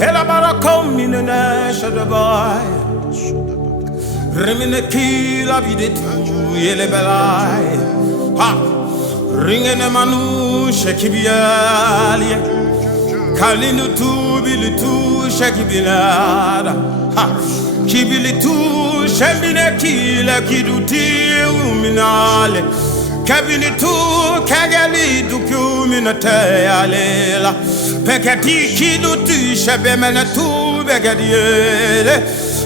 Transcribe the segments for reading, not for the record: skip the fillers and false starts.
Hela barakom minene shadabai. Remine kila viditu yele belai. Ha. Ringene manu shekibialia. Kalinu tu bilitu shekibilada. Ha. Kibilitu shembine kila kiduti uminale. Kabinitu kagali duku minate alela. Pekati kiduti shebemene tu begadiele.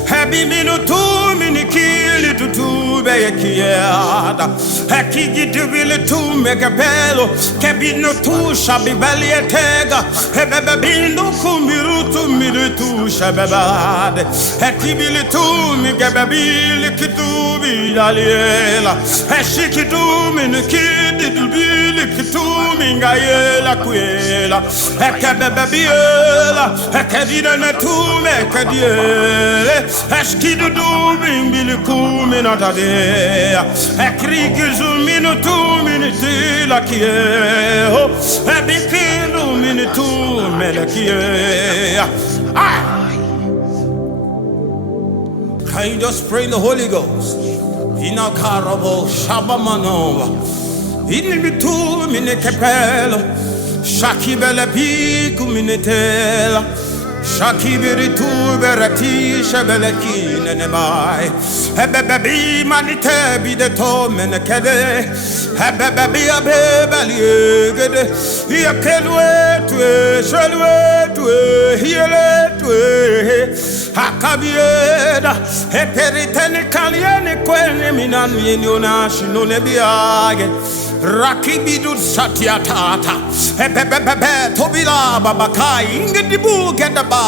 Habi minutu minikili tutu beyekiada. Hakigi dubili tu megabelo. Kabino tu shabi balietega. Hebebe bindu kumirutu minutu shabebade. Hakibili tu megabili kitubi aliela. Hashikitu minikidi dubili kitubi ngayela kuela. Hakabebe biela. Hakadina natume kadiele. Eskidu du bimbili kumina tadea. Ekrigizu minutu miniti lakie. Ebikilu minutu melekie. Can you just pray in the Holy Ghost? Ina karabo shabamanova. Inimbitu minekepelo. Shakibele piku minetela. Shakibiritu berati shabeleki nenemai. Hebebebi manite bideto menekede. Hebebebi abebali gede. Yakelwe tue, shelwe tue, hiele tue. Hakabieda. Heperitene kaliene kwene minanu yenyona shinone biage. Rakibidu satiatata. Hebebebe tobila babakai ingedibu gedaba.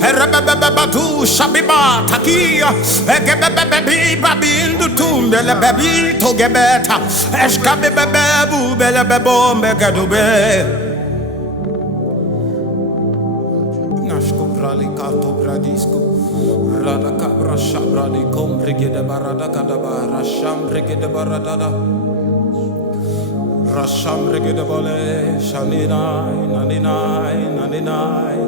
Hebebebebatu shabiba takia. Hebebebe babindu tumbele bebi togebeta. Eshkabebebu belebebo megadube. Nashko brali kato bradisko. Rada kabra shabrali kombrigede barada kadaba. Rasham brigede baradada. Rasham regedabole shaninai naninai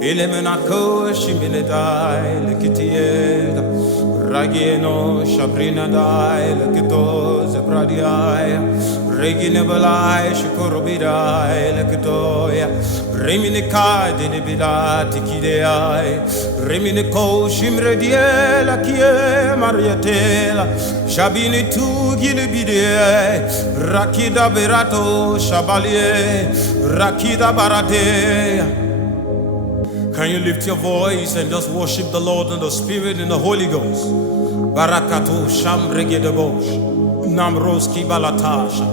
Elemenako shiminedai lekitieda Ragieno shabrina dai lekito zebradiai Reginebalai shikorobidai lekitoya Reminika denibida tikideai Reminiko shimrediela kie mariatela Shabini tu gilibide Rakida berato shabalie Rakida barate. Can you lift your voice and just worship the Lord in the Spirit and the Holy Ghost? Barakato shamregedebosh Namroski balatasha